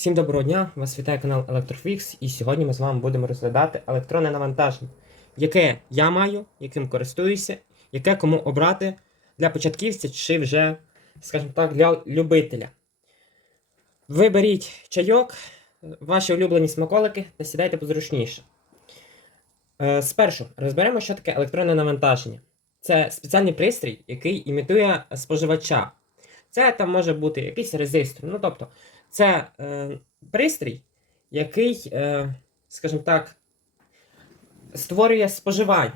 Всім доброго дня! Вас вітає канал Electrofix, і сьогодні ми з вами будемо розглядати електронне навантаження, яке я маю, яким користуюся, яке кому обрати для початківця чи вже, скажімо так, для любителя. Виберіть чайок, ваші улюблені смаколики та сідайте позручніше. Е, Спершу розберемо, що таке електронне навантаження. Це спеціальний пристрій, який імітує споживача. Це там може бути якийсь резистор. Ну, тобто, це е, пристрій, який, е, скажімо так, створює споживання.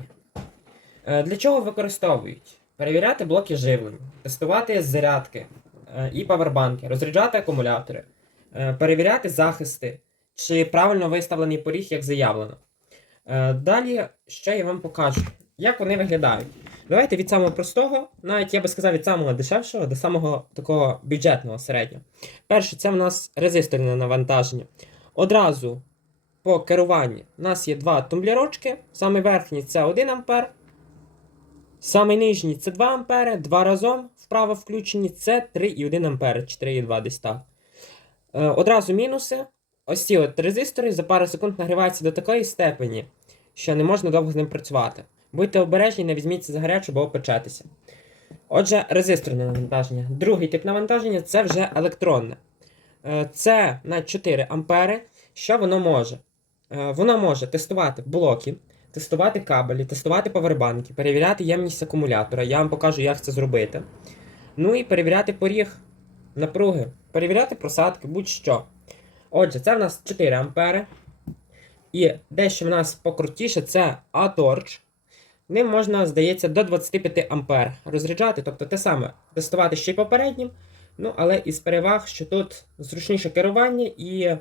Е, для чого використовують? Перевіряти блоки живлення, тестувати зарядки е, і павербанки, розряджати акумулятори, е, перевіряти захисти, чи правильно виставлений поріг, як заявлено. Е, далі, що я вам покажу, як вони виглядають. Давайте від самого простого, навіть я би сказав від самого дешевшого до самого такого бюджетного середнього. Перше, це в нас резисторне навантаження. Одразу по керуванні у нас є два тумблірочки. Самий верхній це 1 А. Самий нижній це 2 А, два разом вправо включені це 3,1 А, 4,2 десь так. Е, одразу мінуси. Ось ці от резистори за пару секунд нагріваються до такої степені, що не можна довго з ним працювати. Будьте обережні, не візьміться за гарячу, бо опечетеся. Отже, резисторне навантаження. Другий тип навантаження це вже електронне. Е, Це на 4 ампери. Що воно може? Е, Воно може тестувати блоки, тестувати кабелі, тестувати павербанки, перевіряти ємність акумулятора. Я вам покажу, як це зробити. Ну і перевіряти поріг напруги, перевіряти просадки, будь-що. Отже, це в нас 4 ампери. І дещо в нас покрутіше це А-торч. Ним можна, здається, до 25 ампер розряджати, тобто те саме тестувати ще й попереднім. Ну, але із переваг, що тут зручніше керування і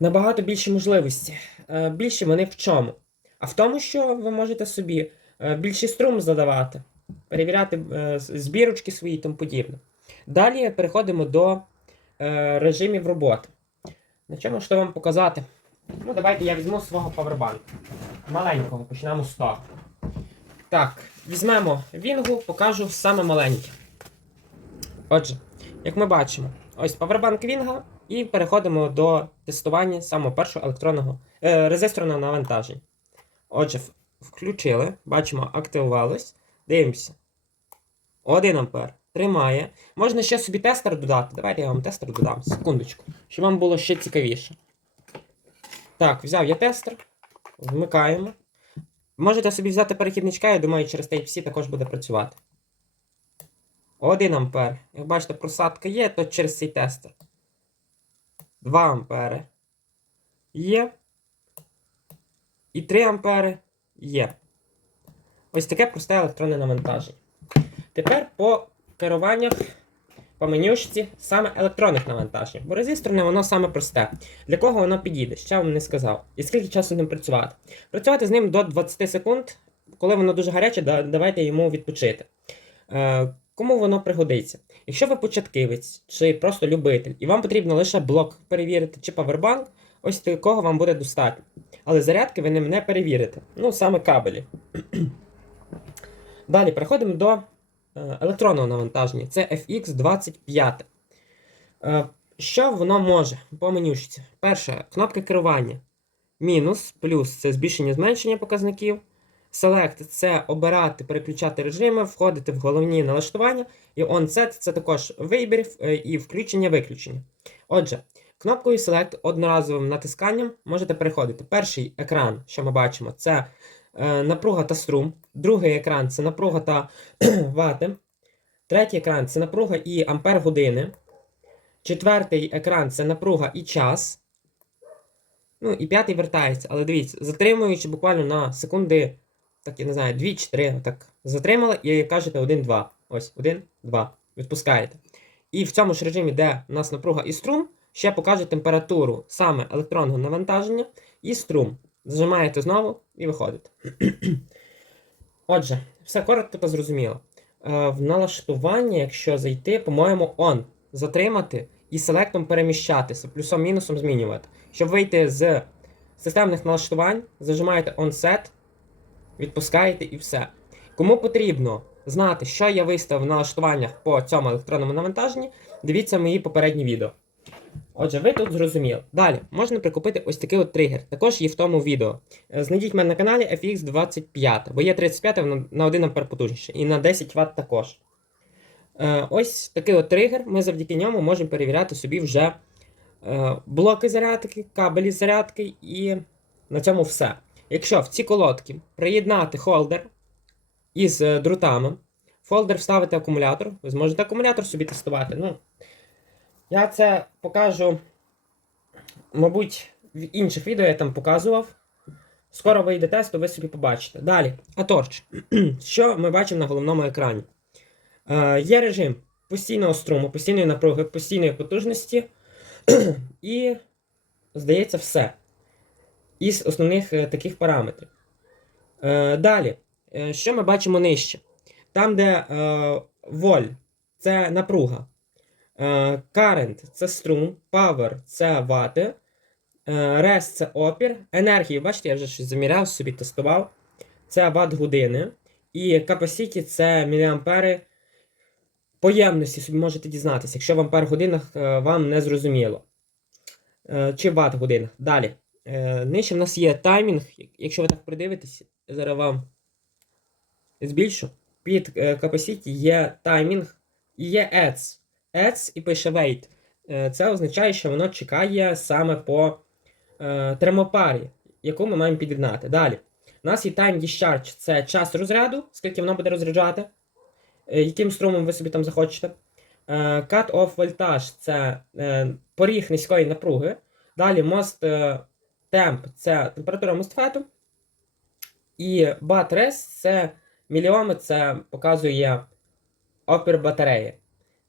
набагато більше можливості. Е, Більше вони в чому? А в тому, що ви можете собі е, більший струм задавати, перевіряти е, збірочки свої і тому подібне. Далі переходимо до режимів роботи. На чому ж то вам показати? Ну, давайте я візьму свого павербанку. Маленького, почнемо з того. Так, візьмемо Вінгу, покажу саме маленьке. Отже, як ми бачимо, ось павербанк Вінга, і переходимо до тестування самого першого електронного е, резисторного навантаження. Отже, включили, бачимо, активувалось. Дивимося. 1 ампер. Тримає. Можна ще собі тестер додати. Давайте я вам тестер додам. Секундочку. Щоб вам було ще цікавіше. Так, взяв я тестер. Вмикаємо. Можете собі взяти перехідничка, я думаю, через Type-C також буде працювати. 1 ампер. Як бачите, просадка є, то через цей тестер. 2 ампери. Є. І 3 ампери є. Ось таке просте електронне навантаження. Тепер по керуваннях по менюшці саме електронних навантажень. Бо резисторне воно саме просте. Для кого воно підійде? Ще вам не сказав. І скільки часу з ним працювати? Працювати з ним до 20 секунд. Коли воно дуже гаряче, давайте йому відпочити. Е, кому воно пригодиться? Якщо ви початківець чи просто любитель, і вам потрібно лише блок перевірити чи павербанк, ось такого вам буде достатньо. Але зарядки ви ним не перевірите. Ну, саме кабелі. Далі переходимо до електронного навантаження. Це FX25. Е, Що воно може по менюшці? Перше, кнопка керування. Мінус, плюс це збільшення зменшення показників. Select це обирати, переключати режими, входити в головні налаштування. І On-Set це також вибір е, і включення-виключення. Отже, кнопкою Select одноразовим натисканням можете переходити. Перший екран, що ми бачимо, це е, напруга та струм. Другий екран це напруга та вати. Третій екран це напруга і ампер години. Четвертий екран це напруга і час. Ну, і п'ятий вертається. Але дивіться, затримуючи буквально на секунди, так я не знаю, 2 чи 3, так затримали і кажете 1-2. Ось, 1, 2. Відпускаєте. І в цьому ж режимі, де у нас напруга і струм, ще покаже температуру саме електронного навантаження і струм. Зажимаєте знову і виходите. Отже, все коротко та зрозуміло. Е, В налаштування, якщо зайти, по-моєму, on. Затримати і селектом переміщатися, плюсом-мінусом змінювати. Щоб вийти з системних налаштувань, зажимаєте On Set, відпускаєте і все. Кому потрібно знати, що я виставив в налаштуваннях по цьому електронному навантаженні, дивіться мої попередні відео. Отже, ви тут зрозуміли. Далі можна прикупити ось такий от тригер. Також є в тому відео. Знайдіть мене на каналі FX 25, бо є 35 на 1 ампер потужніше, і на 10 Вт також. Е, Ось такий от тригер. Ми завдяки ньому можемо перевіряти собі вже е, блоки зарядки, кабелі зарядки, і на цьому все. Якщо в ці колодки приєднати холдер із е, дротами, фолдер вставити акумулятор, ви зможете акумулятор собі тестувати. Ну, я це покажу, мабуть, в інших відео я там показував. Скоро вийде тест, то ви собі побачите. Далі, Аторч. Що ми бачимо на головному екрані? Е, є режим постійного струму, постійної напруги, постійної потужності. І, здається, все. Із основних е, таких параметрів. Е, далі, е, що ми бачимо нижче? Там, де е, воль це напруга. Е, Current це струм, Power це вати, е, Rest це опір, енергії, бачите, я вже щось заміряв, собі тестував. Це ватт години. І Capacity це міліампери поємності, собі можете дізнатися, якщо в ампер годинах е, вам не зрозуміло. Чи в ватт годинах. Далі. Нижче в нас є таймінг. Якщо ви так придивитесь, зараз вам збільшу. Під Capacity є таймінг і є ETS. ETS і пише wait. Е, Це означає, що воно чекає саме по е, термопарі, яку ми маємо під'єднати. Далі. У нас є time discharge, це час розряду, скільки воно буде розряджати, е, яким струмом ви собі там захочете. Е, Cut off voltage це е, поріг низької напруги. Далі most е, temp це температура мостфету. І rest це міліоми, це показує опір батареї.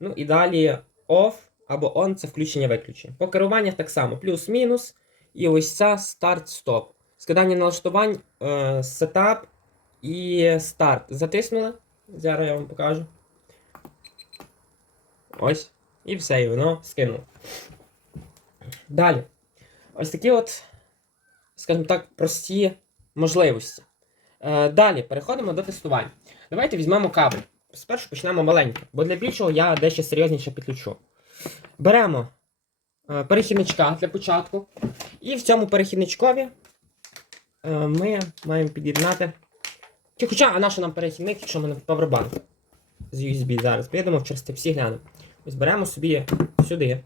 Ну і далі off або on це включення-виключення. По керуваннях так само, плюс-мінус. І ось ця старт-стоп. Скидання налаштувань, е, сетап і старт. Затиснули. Зараз я вам покажу. Ось. І все, і воно скинуло. Далі. Ось такі от, скажімо так, прості можливості. Е, далі переходимо до тестувань. Давайте візьмемо кабель. Спершу почнемо маленьке, бо для більшого я дещо серйозніше підключу. Беремо е, перехідничка для початку. І в цьому перехідничкові е, ми маємо під'єднати. Чи хоча, а наш нам перехідник, якщо в мене павербанк з USB зараз. Поїдемо в через всі глянемо. Ось беремо собі сюди,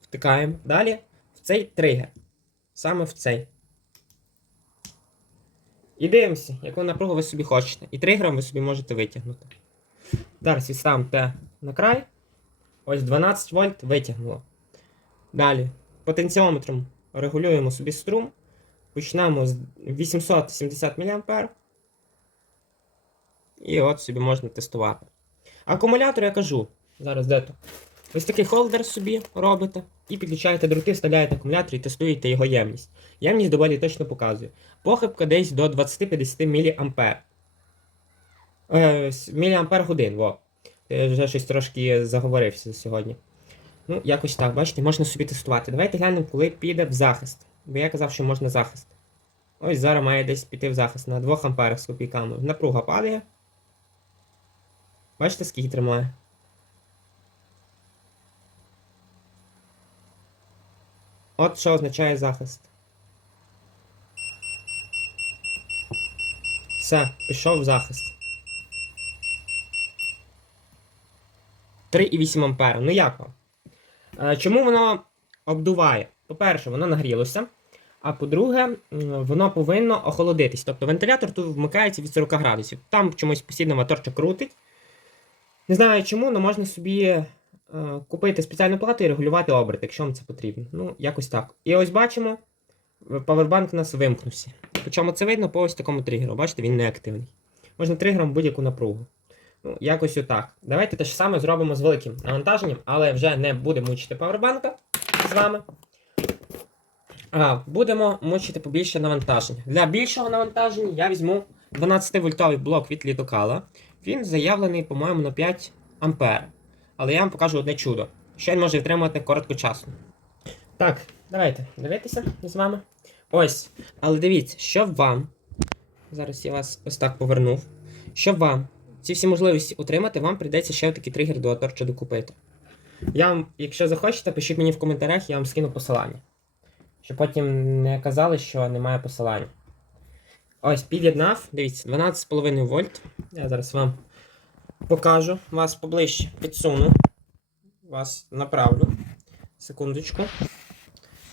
втикаємо. Далі в цей тригер. Саме в цей. І дивимося, яку напругу ви собі хочете. І тригером ви собі можете витягнути. Зараз відставимо те на край. Ось 12 вольт витягнуло. Далі потенціометром регулюємо собі струм. Почнемо з 870 мА. І от собі можна тестувати. Акумулятор я кажу. Зараз де то. Ось такий холдер собі робите. І підключаєте дроти, вставляєте акумулятор і тестуєте його ємність. Ємність доволі точно показує. Похибка десь до 20-50 мА. Е, міліампер годин, во. Я вже щось трошки заговорився сьогодні. Ну, якось так, бачите, можна собі тестувати. Давайте глянемо, коли піде в захист. Бо я казав, що можна захист. Ось зараз має десь піти в захист на 2 амперах з копійками. Напруга падає. Бачите, скільки тримає? От що означає захист. Все, пішов в захист. 3,8 ампера. Ну як вам? Е, Чому воно обдуває? По-перше, воно нагрілося. А по-друге, воно повинно охолодитись. Тобто вентилятор тут вмикається від 40 градусів. Там чомусь постійно моторчик крутить. Не знаю чому, але можна собі е, купити спеціальну плату і регулювати оберт, якщо вам це потрібно. Ну, якось так. І ось бачимо, павербанк у нас вимкнувся. Причому це видно по ось такому тригеру. Бачите, він не активний. Можна тригером будь-яку напругу. Ну, якось отак. Давайте те ж саме зробимо з великим навантаженням, але вже не будемо мучити павербанка з вами. А, будемо мучити побільше навантаження. Для більшого навантаження я візьму 12-вольтовий блок від літокала. Він заявлений, по-моєму, на 5 ампер. Але я вам покажу одне чудо, що він може втримувати короткочасно. Так, давайте дивитися з вами. Ось. Але дивіться, щоб вам. Зараз я вас ось так повернув. Щоб вам ці всі можливості отримати, вам прийдеться ще такий тригер до Аторча докупити. Я вам, якщо захочете, пишіть мені в коментарях, я вам скину посилання. Щоб потім не казали, що немає посилання. Ось, під'єднав, дивіться, 12,5 вольт. Я зараз вам покажу. Вас поближче підсуну. Вас направлю. Секундочку.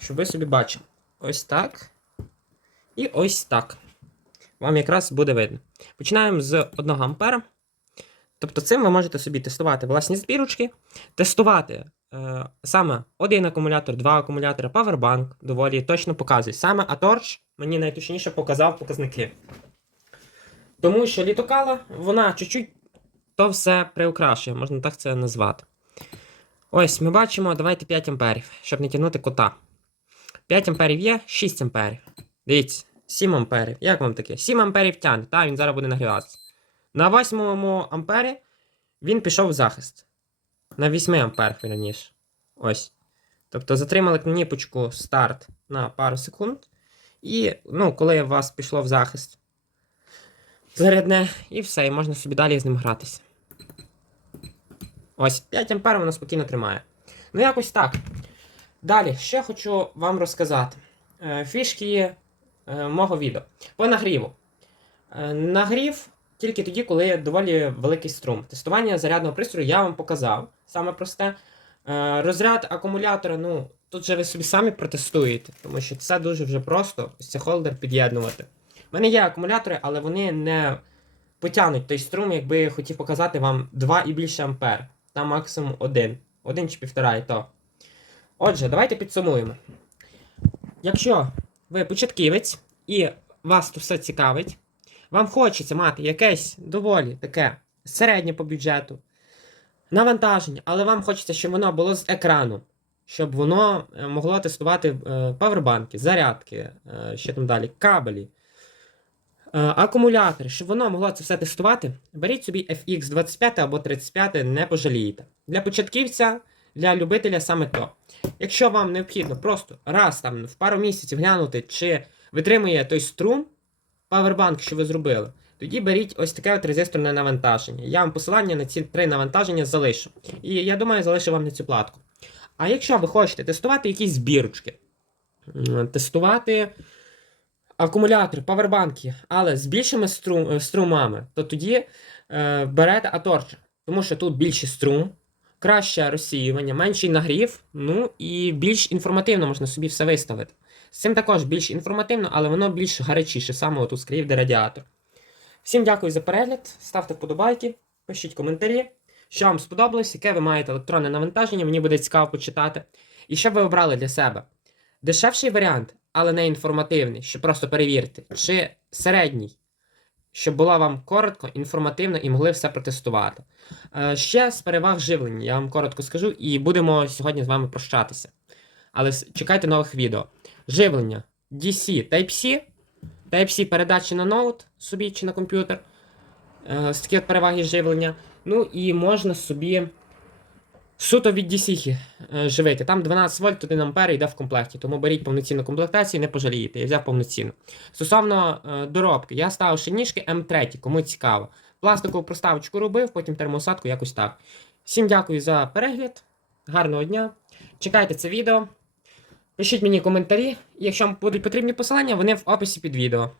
Щоб ви собі бачили. Ось так. І ось так. Вам якраз буде видно. Починаємо з 1 ампера. Тобто цим ви можете собі тестувати власні збірочки, тестувати е, саме один акумулятор, два акумулятори, павербанк доволі точно показує. Саме Atorch мені найточніше показав показники. Тому що літокала, вона чуть-чуть то все приукрашує, можна так це назвати. Ось ми бачимо, давайте 5 амперів, щоб не тягнути кота. 5 амперів є, 6 амперів. Дивіться, 7 амперів. Як вам таке? 7 амперів тягне, так, він зараз буде нагріватися. На 8 ампері він пішов в захист. На 8 амперах вірніше. Ось. Тобто затримали кнопочку старт на пару секунд. І, ну, коли у вас пішло в захист, зарядне, і все, і можна собі далі з ним гратися. Ось, 5 ампер воно спокійно тримає. Ну, якось так. Далі, ще хочу вам розказати. Е, Фішки е, мого відео. По нагріву. Е, Нагрів тільки тоді, коли є доволі великий струм. Тестування зарядного пристрою я вам показав. Саме просте. Е, Розряд акумулятора, ну, тут же ви собі самі протестуєте, тому що це дуже вже просто ось цей холдер під'єднувати. У мене є акумулятори, але вони не потягнуть той струм, якби я хотів показати вам 2 і більше ампер. Там максимум 1. 1 чи 1,5 і то. Отже, давайте підсумуємо. Якщо ви початківець і вас то все цікавить, вам хочеться мати якесь доволі таке середнє по бюджету навантаження, але вам хочеться, щоб воно було з екрану, щоб воно е, могло тестувати е, павербанки, зарядки, е, що там далі, кабелі, акумулятори, щоб воно могло це все тестувати, беріть собі FX 25 або 35, не пожалієте. Для початківця, для любителя саме то. Якщо вам необхідно просто раз там в пару місяців глянути, чи витримує той струм, павербанк, що ви зробили, тоді беріть ось таке от резисторне навантаження. Я вам посилання на ці три навантаження залишу. І я думаю, залишу вам на цю платку. А якщо ви хочете тестувати якісь збірочки, тестувати акумулятори, павербанки, але з більшими струм, е, струмами, то тоді е, берете Аторча. Тому що тут більший струм, краще розсіювання, менший нагрів, ну і більш інформативно можна собі все виставити. З цим також більш інформативно, але воно більш гарячіше, саме отут скрів, де радіатор. Всім дякую за перегляд, ставте вподобайки, пишіть коментарі, що вам сподобалось, яке ви маєте електронне навантаження, мені буде цікаво почитати. І що ви обрали для себе? Дешевший варіант, але не інформативний, щоб просто перевірити, чи середній, щоб було вам коротко, інформативно і могли все протестувати. Е, ще з переваг живлення, я вам коротко скажу, і будемо сьогодні з вами прощатися. Але чекайте нових відео. Живлення DC Type-C, Type-C передачі на ноут собі чи на комп'ютер. Е, з такі от переваги живлення. Ну і можна собі суто від DC е, живити. Там 12 вольт, 1 ампер йде в комплекті. Тому беріть повноцінну комплектацію, не пожалієте. Я взяв повноцінну. Стосовно е, доробки, я ставив ще ніжки М3, кому цікаво. Пластикову проставочку робив, потім термоусадку якось так. Всім дякую за перегляд. Гарного дня. Чекайте це відео. Пишіть мені коментарі. Якщо вам будуть потрібні посилання, вони в описі під відео.